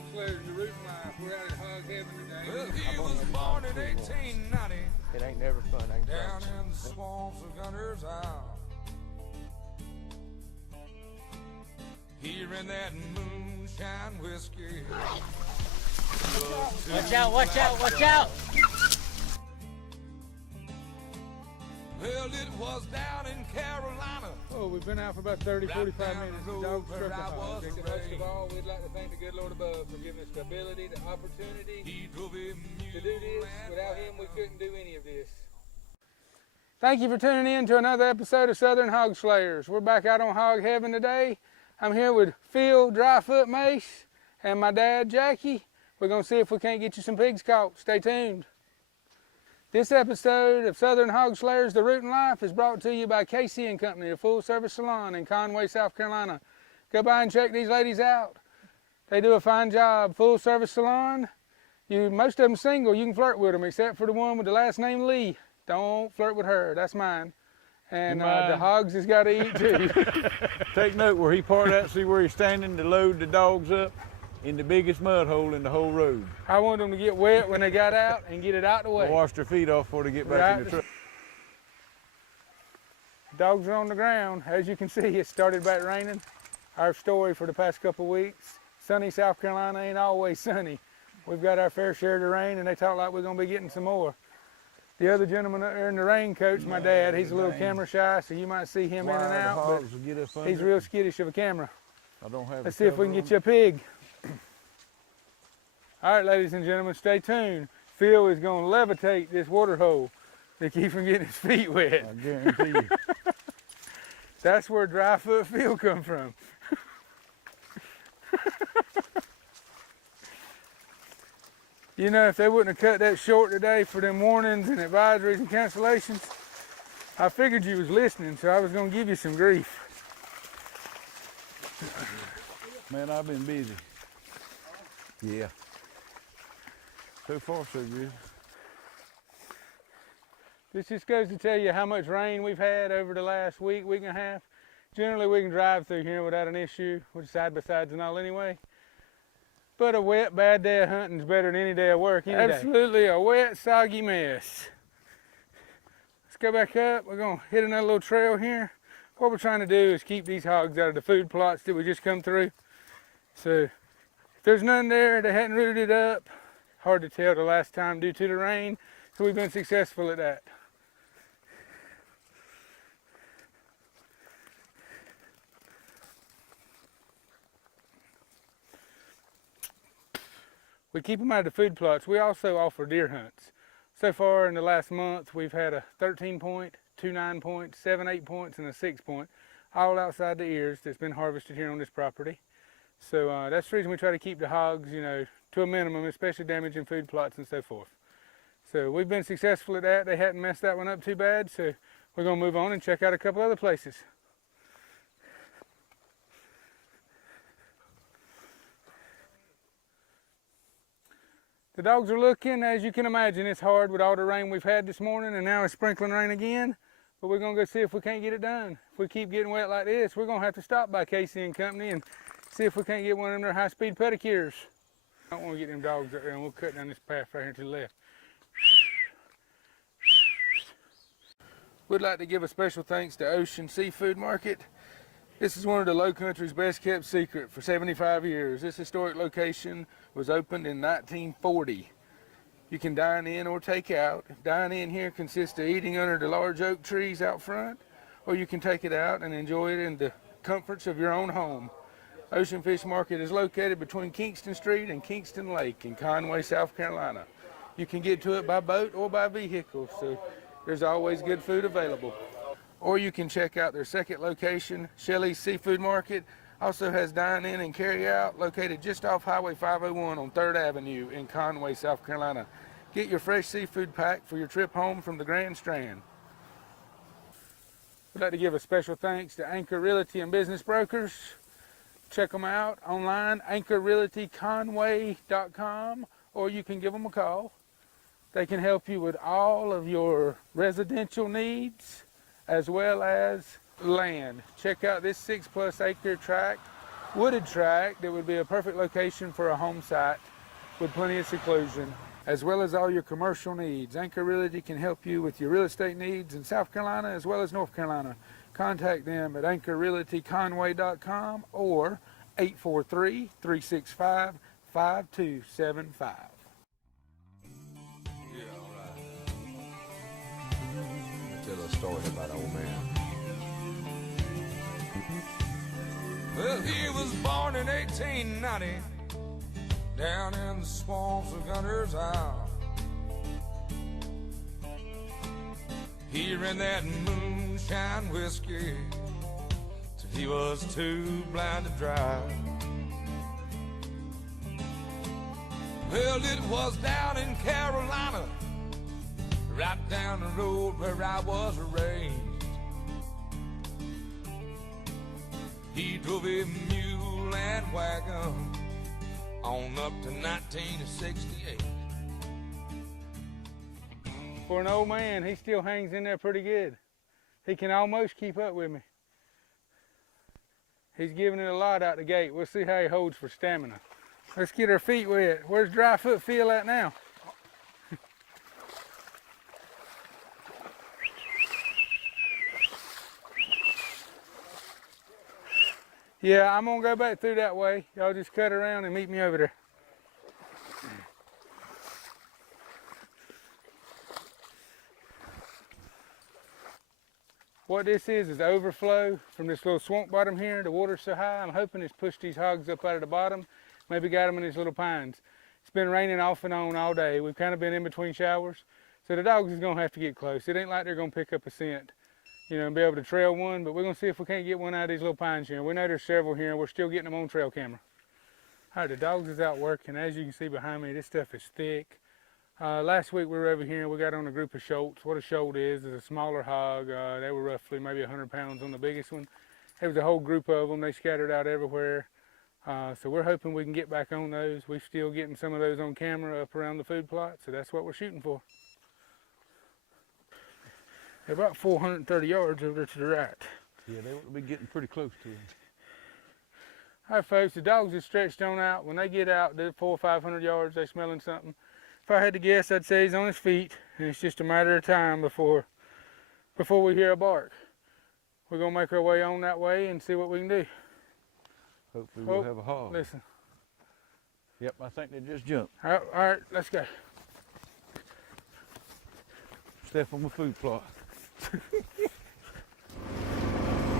Hog Slayers, the Root and Life. We're out at Hog Heaven today. Well, he was born in 1890 It ain't never fun, ain't down fun. in the swamps of Gunter's Isle. Here in that moonshine whiskey. Watch out, watch out, watch out! Well, it was down in Carolina. Oh, we've been out for about 30, 45 minutes. The dog struck a hog. was Most of all, we'd like to thank the good Lord above for giving us the ability, the opportunity He drove a mule to do this. and Without him, we couldn't do any of this. Thank you for tuning in to another episode of Southern Hog Slayers. We're back out on Hog Heaven today. I'm here with Phil Dryfoot Mace and my dad, Jackie. We're going to see if we can't get you some pigs caught. Stay tuned. This episode of Southern Hog Slayers, The Root and Life, is brought to you by Casey & Company, a full-service salon in Conway, South Carolina. Go by and check these ladies out. They do a fine job. Full-service salon. Most of them single. You can flirt with them, except for the one with the last name Lee. Don't flirt with her. That's mine. And the hogs has got to eat too. Take note where he parked at, see where he's standing to load the dogs up in the biggest mud hole in the whole road. I want them to get wet when they got out and get it out the way. Wash their feet off before they get back in the truck. Dogs are on the ground. As you can see, it started back raining. Our story for the past couple of weeks. Sunny South Carolina ain't always sunny. We've got our fair share of the rain, and they talk like we're going to be getting some more. The other gentleman up there in the raincoat's my dad. He's a little camera shy, so you might see him in and out, but he's real skittish of a camera. I don't have. Let's see if we can get you a pig. All right, ladies and gentlemen, stay tuned. Phil is going to levitate this water hole to keep from getting his feet wet. I guarantee you. That's where Dryfoot Phil come from. You know, if they wouldn't have cut that short today for them warnings and advisories and cancellations, I figured you was listening, so I was going to give you some grief. Man, I've been busy. Yeah. So far, so good. This just goes to tell you how much rain we've had over the last week, week and a half. Generally, we can drive through here without an issue, with side-by-sides and all anyway. But a wet, bad day of hunting is better than any day of work. Absolutely a wet, soggy mess. Let's go back up. We're going to hit another little trail here. What we're trying to do is keep these hogs out of the food plots that we just come through. So if there's none there, they hadn't rooted up. Hard to tell the last time due to the rain. So we've been successful at that. We keep them out of the food plots. We also offer deer hunts. So far in the last month, we've had a 13 point, 2 9 points, 7 8 points, and a 6 point, all outside the ears that's been harvested here on this property. So that's the reason we try to keep the hogs, you know, to a minimum, especially damaging food plots and so forth. So we've been successful at that. They hadn't messed that one up too bad, so we're going to move on and check out a couple other places. The dogs are looking. As you can imagine, it's hard with all the rain we've had this morning, and now it's sprinkling rain again. But we're going to go see if we can't get it done. If we keep getting wet like this, we're going to have to stop by Casey & Company and see if we can't get one of their high-speed pedicures. I don't want to get them dogs up there, and we'll cut down this path right here to the left. We'd like to give a special thanks to Ocean Seafood Market. This is one of the Low Country's best kept secret for 75 years. This historic location was opened in 1940. You can dine in or take out. Dine in here consists of eating under the large oak trees out front, or you can take it out and enjoy it in the comforts of your own home. Ocean Fish Market is located between Kingston Street and Kingston Lake in Conway, South Carolina. You can get to it by boat or by vehicle, so there's always good food available. Or you can check out their second location, Shelley's Seafood Market. Also has dine-in and carry-out located just off Highway 501 on 3rd Avenue in Conway, South Carolina. Get your fresh seafood pack for your trip home from the Grand Strand. We'd like to give a special thanks to Anchor Realty and Business Brokers. Check them out online, anchorrealtyconway.com, or you can give them a call. They can help you with all of your residential needs as well as land. Check out this 6+ acre tract wooded tract that would be a perfect location for a home site with plenty of seclusion, as well as all your commercial needs. Anchor Realty can help you with your real estate needs in South Carolina as well as North Carolina. Contact them at anchorrealtyconway.com or 843-365-5275. Yeah, all right. Tell a story about old man. Well, he was born in 1890 down in the swamps of Gunter's Isle. He ran that moonshine whiskey till he was too blind to drive. Well, it was down in Carolina, right down the road where I was raised. He drove a mule and wagon on up to 1968. For an old man, he still hangs in there pretty good. He can almost keep up with me. He's giving it a lot out the gate. We'll see how he holds for stamina. Let's get our feet wet. Where's Dry Foot Phil at now? Yeah, I'm gonna go back through that way. Y'all just cut around and meet me over there. What this is overflow from this little swamp bottom here. The water's so high, I'm hoping it's pushed these hogs up out of the bottom, maybe got them in these little pines. It's been raining off and on all day. We've kind of been in between showers, so the dogs is gonna have to get close. It ain't like they're gonna pick up a scent, you know, and be able to trail one, but we're gonna see if we can't get one out of these little pines here. We know there's several here and we're still getting them on trail camera. All right, the dogs is out working. As you can see behind me, this stuff is thick. Last week we were over here and we got on a group of shoats. What a shoat is a smaller hog. They were roughly maybe 100 pounds on the biggest one. There was a whole group of them. They scattered out everywhere. So we're hoping we can get back on those. We're still getting some of those on camera up around the food plot, so that's what we're shooting for. They're about 430 yards over there to the right. Yeah, they will be getting pretty close to him. All right, folks, the dogs are stretched on out. When they get out, they're 400 or 500 yards, they're smelling something. If I had to guess, I'd say he's on his feet, and it's just a matter of time before we hear a bark. We're gonna make our way on that way and see what we can do. Hopefully we'll have a hog. Listen. Yep, I think they just jumped. All right, let's go. Step on the food plot.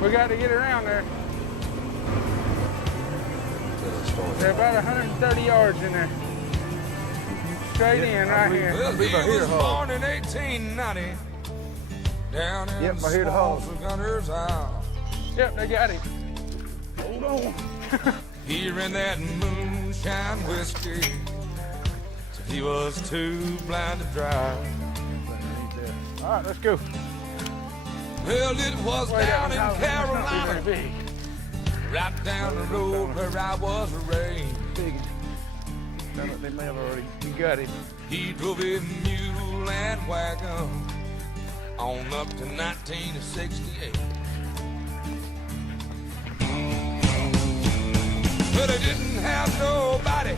We got to get around there. They're about 130 yards in there. Straight in right here. Well, he was born in 1890 down in Yep, the I hear the hog. swamps of Gunter's Isle. Yep, they got him. Hold on. He ran that moonshine whiskey till he was too blind to drive. All right, let's go. Well, it was Way down in Not Carolina, very big. right down the road where I was raised. Big. Sound like they may have already got him. He drove a mule and wagon on up to 1968. But he didn't have nobody,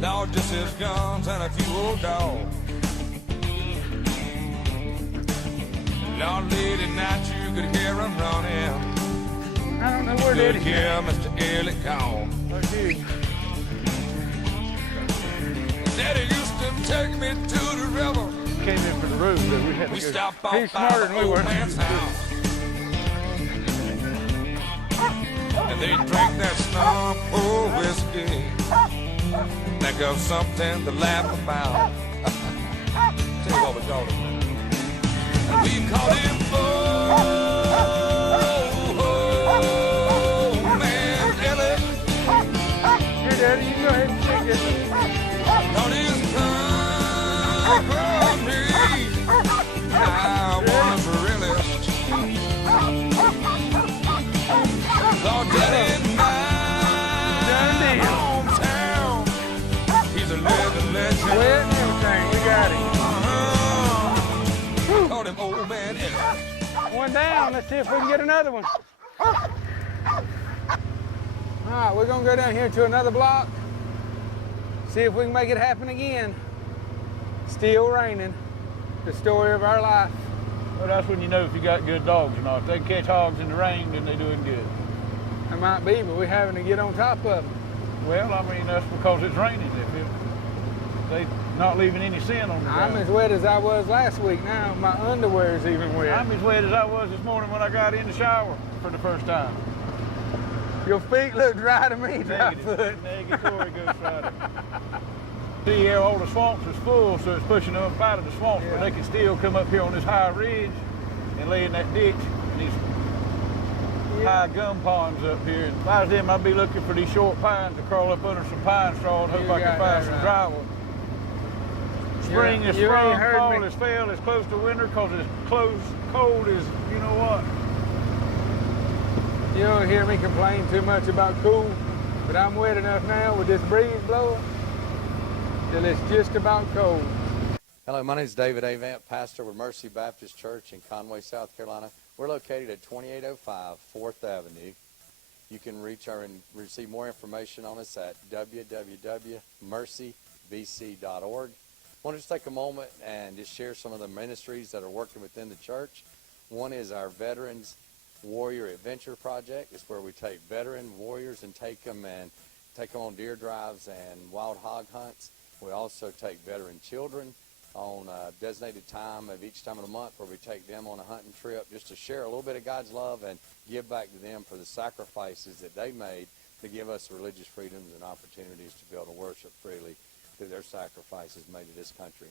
Lord, just his guns and a few old dogs. Lord, late at night you could hear him running. I don't know where Could Daddy hear Mr. Elliott call. Daddy used to take me to the river. Came in for the road, but we had to We go. stopped off He's by smarter the than we old were. man's house. And they drank that slump of whiskey. Think of something to laugh about. Tell you what we called him. And we called him Old Man Elliott. Here, Daddy, you go ahead and take this. On his company, I was really Lord Daddy in my hometown. He's a living legend. Wet and everything, we got him. Called him Old Man Elliott. One down, let's see if we can get another one. right, we're gonna go down here to another block, see if we can make it happen again. Still raining. The story of our life. Well, that's when you know if you got good dogs or not. If they can catch hogs in the rain, then they're doing good. It might be, but we're having to get on top of them. Well, I mean, that's because it's raining. They're not leaving any sin on the ground. I'm as wet as I was last week now. My underwear is even wet. I'm as wet as I was this morning when I got in the shower for the first time. Your feet look dry to me, dry foot. Negatory Ghost Rider. See here, all the swamps is full, so it's pushing them up out of the swamps, but they can still come up here on this high ridge and lay in that ditch and these high gum ponds up here. And if I was them, I'd be looking for these short pines to crawl up under some pine straw and hope I can find some drywall. Spring is sprung, fall is fell, it's close to winter because it's cold as you know what. You don't hear me complain too much about cool, but I'm wet enough now with this breeze blowing till it's just about cold. Hello, my name is David Avant, pastor with Mercy Baptist Church in Conway, South Carolina. We're located at 2805 4th Avenue. You can reach and receive more information on us at www.mercybc.org. I want to just take a moment and just share some of the ministries that are working within the church. One is our Veterans Warrior Adventure Project. It's where we take veteran warriors and take them on deer drives and wild hog hunts. We also take veteran children on a designated time of each time of the month where we take them on a hunting trip just to share a little bit of God's love and give back to them for the sacrifices that they made to give us religious freedoms and opportunities to be able to worship freely through their sacrifices made to this country.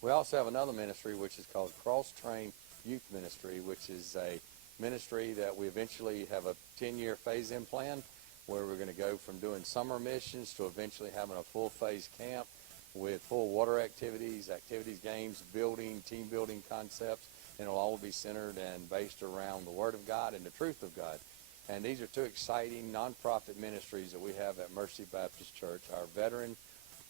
We also have another ministry which is called Cross Train Youth Ministry, which is a ministry that we eventually have a 10-year phase-in plan where we're going to go from doing summer missions to eventually having a full-phase camp with full water activities, games, team building concepts, and it'll all be centered and based around the Word of God and the truth of God. And these are two exciting nonprofit ministries that we have at Mercy Baptist Church, our Veteran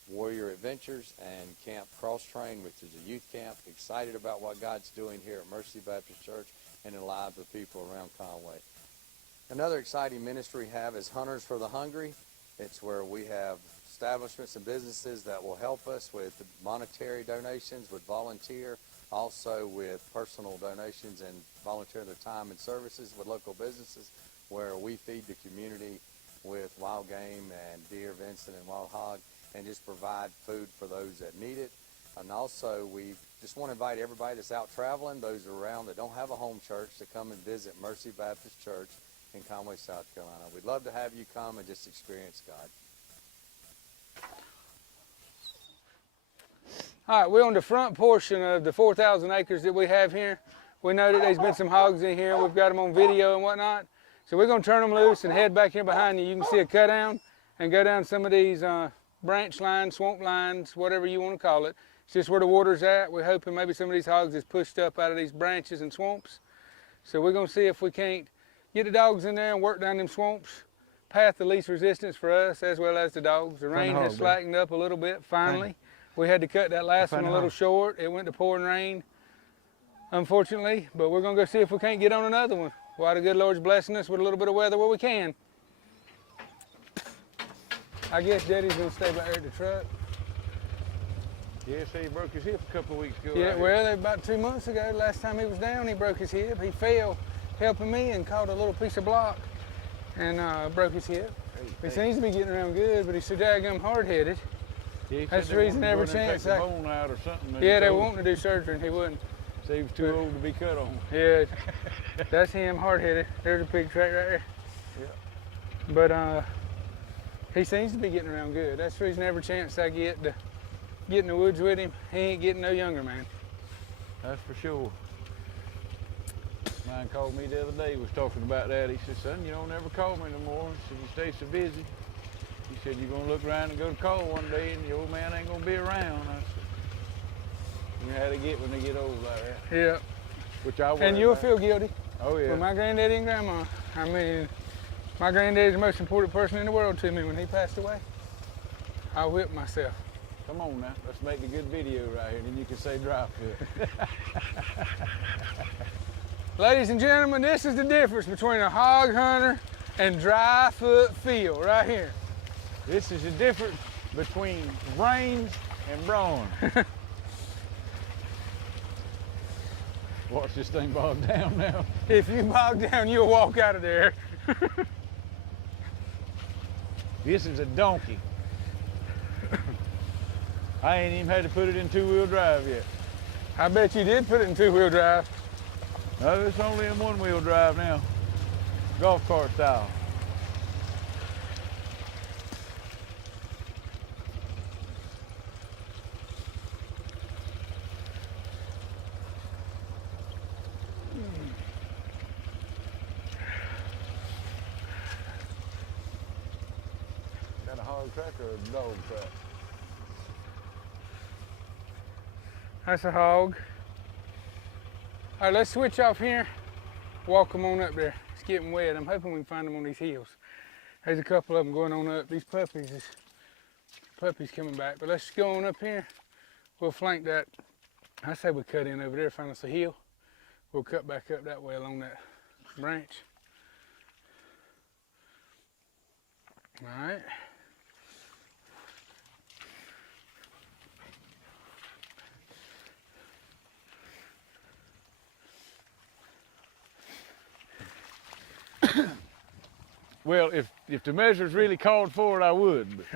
Warrior Adventures and Camp Cross Train, which is a youth camp. Excited about what God's doing here at Mercy Baptist Church and in the lives of people around Conway. Another exciting ministry we have is Hunters for the Hungry. It's where we have establishments and businesses that will help us with monetary donations, with volunteer, also with personal donations and volunteer their time and services with local businesses, where we feed the community with wild game and deer, venison, and wild hog, and just provide food for those that need it. And also, we just want to invite everybody that's out traveling, those around that don't have a home church, to come and visit Mercy Baptist Church in Conway, South Carolina. We'd love to have you come and just experience God. All right, we're on the front portion of the 4,000 acres that we have here. We know that there's been some hogs in here. We've got them on video and whatnot. So we're going to turn them loose and head back here behind you. You can see a cut down and go down some of these branch lines, swamp lines, whatever you want to call it. It's just where the water's at. We're hoping maybe some of these hogs is pushed up out of these branches and swamps. So we're going to see if we can't get the dogs in there and work down them swamps. Path of least resistance for us as well as the dogs. The rain has slackened up a little bit finally. We had to cut that last one a little short. It went to pouring rain, unfortunately, but we're gonna go see if we can't get on another one. Why the good Lord's blessing us with a little bit of weather where we can. I guess Daddy's gonna stay back there at the truck. Yes, he broke his hip a couple of weeks ago. Yeah, well, about 2 months ago, last time he was down, he broke his hip. He fell helping me and caught a little piece of block and broke his hip. He seems to be getting around good, but he's so daggum hard-headed. Yeah, that's the reason every chance. Take the bone out or something. Yeah, they wanting to do surgery and he wouldn't. So he was too old to be cut on. Yeah, that's him, hard-headed. There's a pig track right there. Yeah. But he seems to be getting around good. That's the reason every chance I get to get in the woods with him, he ain't getting no younger, man. That's for sure. Mine called me the other day, was talking about that. He said, son, you don't ever call me no more. He said, you stay so busy. He said, you're going to look around and go to call one day and the old man ain't going to be around. I said, you know how they get when they get old like that. Yeah. Which I and you'll feel guilty. Oh, yeah. For my granddaddy and grandma. I mean, my granddaddy's the most important person in the world to me. When he passed away, I whipped myself. Come on now, let's make a good video right here, then you can say drop it. Ladies and gentlemen, this is the difference between a hog hunter and dry foot feel right here. This is the difference between brains and brawn. Watch this thing bog down now. If you bog down, you'll walk out of there. This is a donkey. I ain't even had to put it in two-wheel drive yet. I bet you did put it in two-wheel drive. No, it's only in one-wheel drive now. Golf cart style. Got a hog track or a dog track? That's a hog. All right, let's switch off here. Walk them on up there. It's getting wet. I'm hoping we can find them on these hills. There's a couple of them going on up. These puppies coming back. But let's go on up here. We'll flank that. I say we cut in over there, find us a hill. We'll cut back up that way along that branch. All right. Well, if the measures really called for it, I would. But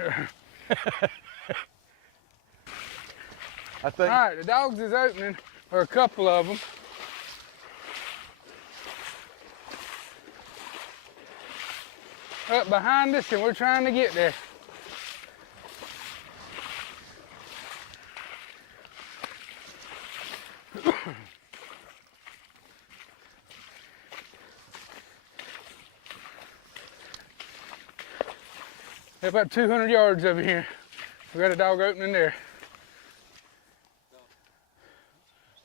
I think. All right, the dogs is opening, or a couple of them. Up behind us, and we're trying to get there. They're about 200 yards over here. We got a dog opening there.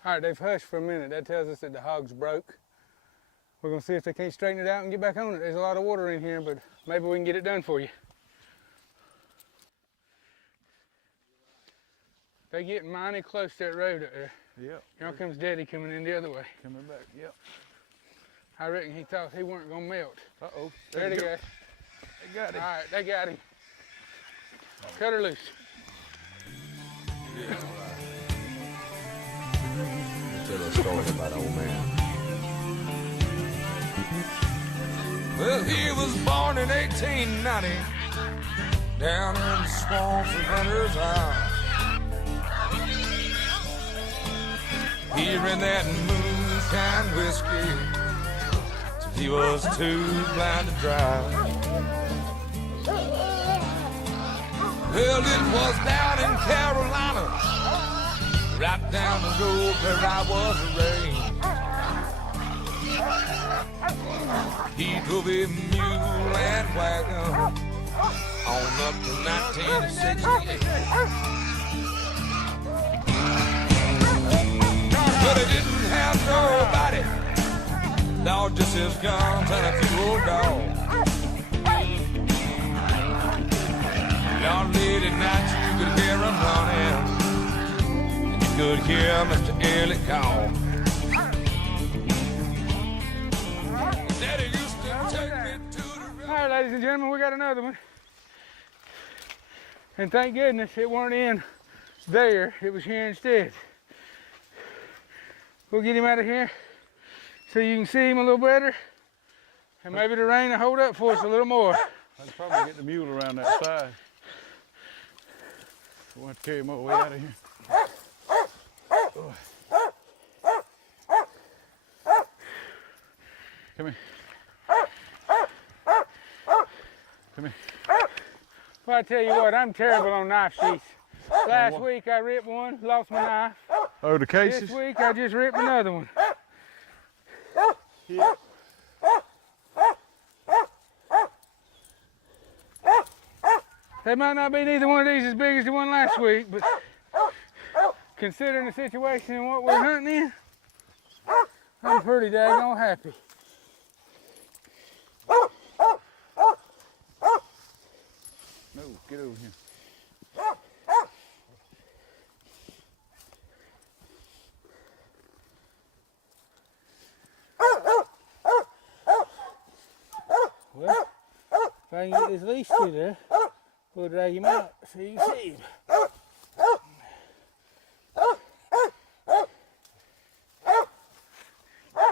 All right, they've hushed for a minute. That tells us that the hog's broke. We're gonna see if they can't straighten it out and get back on it. There's a lot of water in here, but maybe we can get it done for you. They getting mighty close to that road up there. Yep. Here comes Daddy coming in the other way. Coming back. Yep. I reckon he thought he weren't gonna melt. Uh-oh. There they go. They got All it. right, they got him. Cut her loose. Tell a story about old man. Well, he was born in 1890 down in the swamps of Hunter's Isle. Here in that moonshine whiskey, till he was too blind to drive. Well, it was down in Carolina, right down the road where I was raised. He drove a mule and wagon on up to 1968. But he didn't have nobody, Lord, just his guns and a few old dogs. Lord, late at night you could hear him running, and you could hear Mr. Elliott call. Daddy used to take me to the All right, ladies and gentlemen, we got another one. And thank goodness it weren't in there, it was here instead. We'll get him out of here so you can see him a little better. And maybe the rain will hold up for us a little more. I can probably get the mule around that side. We'll have to carry him all the way out of here. Come here. Come here. Well, I tell you what, I'm terrible on knife sheaths. Last week I ripped one, lost my knife. Oh, the cases? This week I just ripped another one. Yeah. They might not be neither one of these as big as the one last week, but considering the situation and what we're hunting in, I'm pretty daggone happy. No, get over here. Well, If I can get this leash through there, we'll drag him out so you can see him.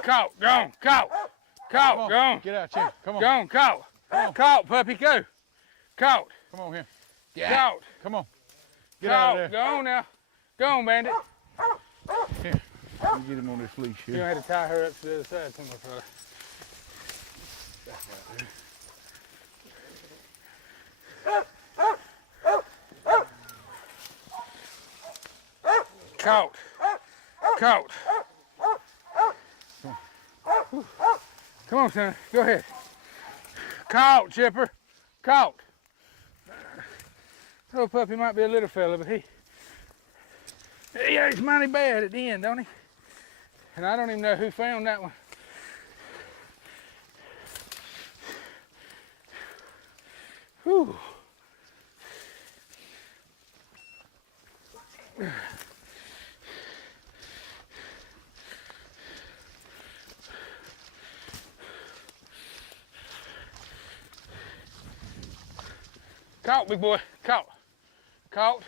Caught, gone, caught, caught, gone. Get out, Chip. Come on. Gone, caught. Caught, puppy, go. Caught. Come on here. Caught. Come on. Get out Caught. of there. Go on now. Go on, bandit. Here. Let me get him on this leash You here. had to tie her up to the other side somewhere, fella. Caught. Caught. Come on, son. Go ahead. Caught, Chipper. Caught. Little puppy might be a little fella, but he's mighty bad at the end, don't he? And I don't even know who found that one. Whew. Caught, big boy. Caught. Caught.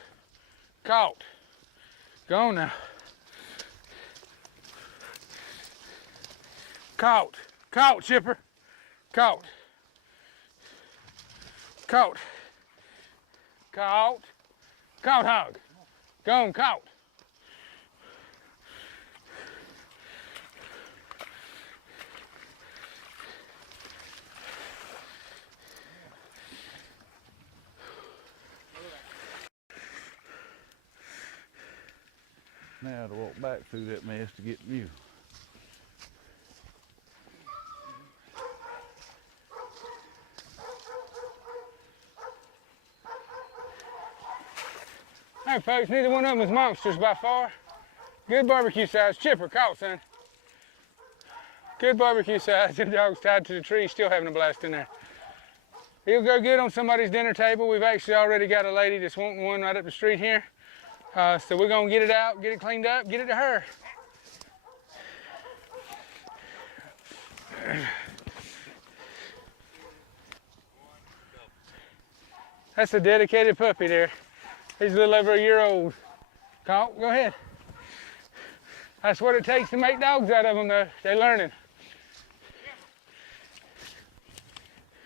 Caught. Go on now. Caught. Caught, Chipper. Caught. Caught. Caught. Caught, hog. Go on, caught. Now to walk back through that mess to get you. Hey folks, neither one of them is monsters by far. Good barbecue size. Chipper, caught, son. Good barbecue size. The dog's tied to the tree, still having a blast in there. He'll go good on somebody's dinner table. We've actually already got a lady that's wanting one right up the street here. So we're gonna get it out, get it cleaned up, get it to her. That's a dedicated puppy there. He's a little over a year old. Caught, go ahead. That's what it takes to make dogs out of them though. They're learning.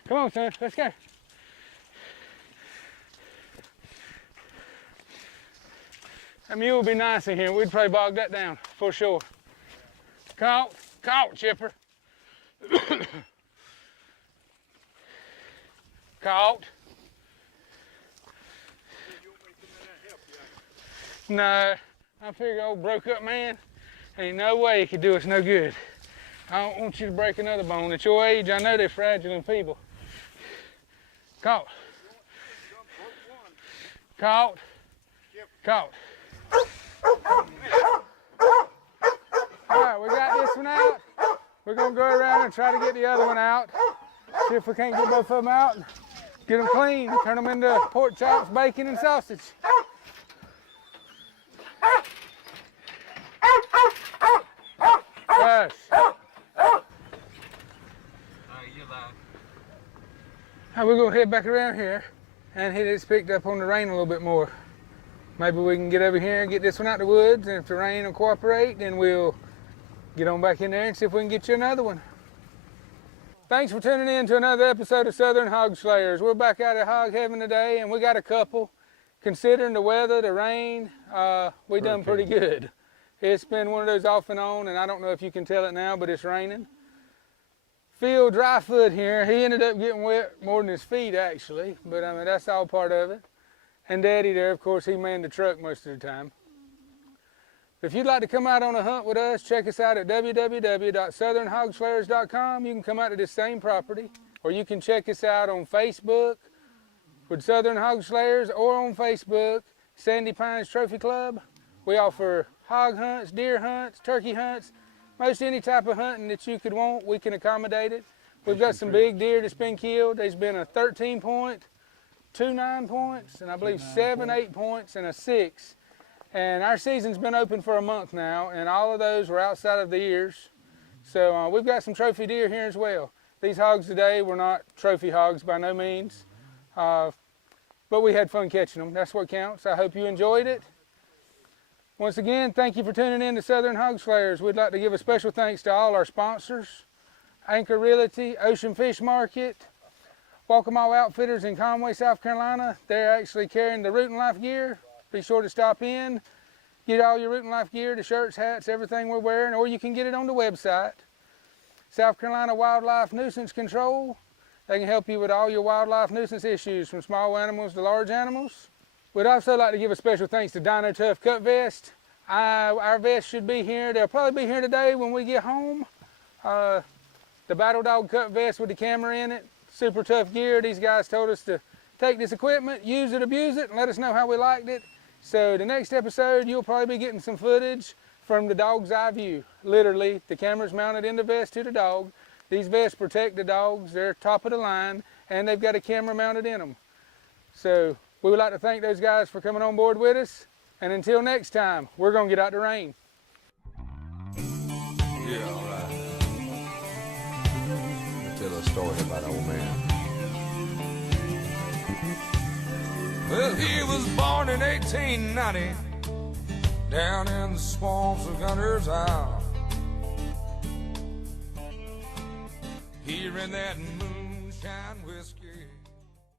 Come on, son, let's go. That mule would be nice in here. We'd probably bog that down for sure. Caught, caught, Chipper. Caught. No, I figure old broke up man, ain't no way he could do us no good. I don't want you to break another bone. At your age, I know they're fragile and feeble. Caught. Caught. Caught. All right, we got this one out. We're gonna go around and try to get the other one out. See if we can't get both of them out. Get them clean, turn them into pork chops, bacon, and sausage. Yes. Right, we're gonna head back around here and it's picked up on the rain a little bit more. Maybe we can get over here and get this one out the woods, and if the rain will cooperate, then we'll get on back in there and see if we can get you another one. Thanks for tuning in to another episode of Southern Hog Slayers. We're back out at hog heaven today, and we got a couple. Considering the weather, the rain, we done pretty good. It's been one of those off and on, and I don't know if you can tell it now, but it's raining. Phil Dryfoot here, he ended up getting wet more than his feet actually, but I mean, that's all part of it. And Daddy there, of course, he manned the truck most of the time. If you'd like to come out on a hunt with us, check us out at www.southernhogslayers.com. You can come out to this same property, or you can check us out on Facebook with Southern Hog Slayers, or on Facebook, Sandy Pines Trophy Club. We offer hog hunts, deer hunts, turkey hunts, most any type of hunting that you could want, we can accommodate it. We've got some big deer that's been killed. There's been a 13 point, 2 9 points, and I believe 7 8 points, and a 6. And our season's been open for a month now, and all of those were outside of the ears. So we've got some trophy deer here as well. These hogs today were not trophy hogs by no means, but we had fun catching them. That's what counts. I hope you enjoyed it. Once again, thank you for tuning in to Southern Hog Slayers. We'd like to give a special thanks to all our sponsors, Anchor Realty, Ocean Fish Market, Walk-A-Mile Outfitters in Conway, South Carolina. They're actually carrying the Root and Life gear. Be sure to stop in, get all your Root and Life gear, the shirts, hats, everything we're wearing, or you can get it on the website. South Carolina Wildlife Nuisance Control. They can help you with all your wildlife nuisance issues, from small animals to large animals. We'd also like to give a special thanks to Dino Tough Cut Vest. Our vest should be here. They'll probably be here today when we get home. The Battle Dog Cut Vest with the camera in it. Super tough gear. These guys told us to take this equipment, use it, abuse it, and let us know how we liked it. So the next episode, you'll probably be getting some footage from the dog's eye view. Literally, the camera's mounted in the vest to the dog. These vests protect the dogs. They're top of the line, and they've got a camera mounted in them. So we would like to thank those guys for coming on board with us. And until next time, we're going to get out the rain. Yeah, all right. Tell a story about an old man. Well, he was born in 1890 down in the swamps of Gunter's Isle. Here in that moonshine whiskey.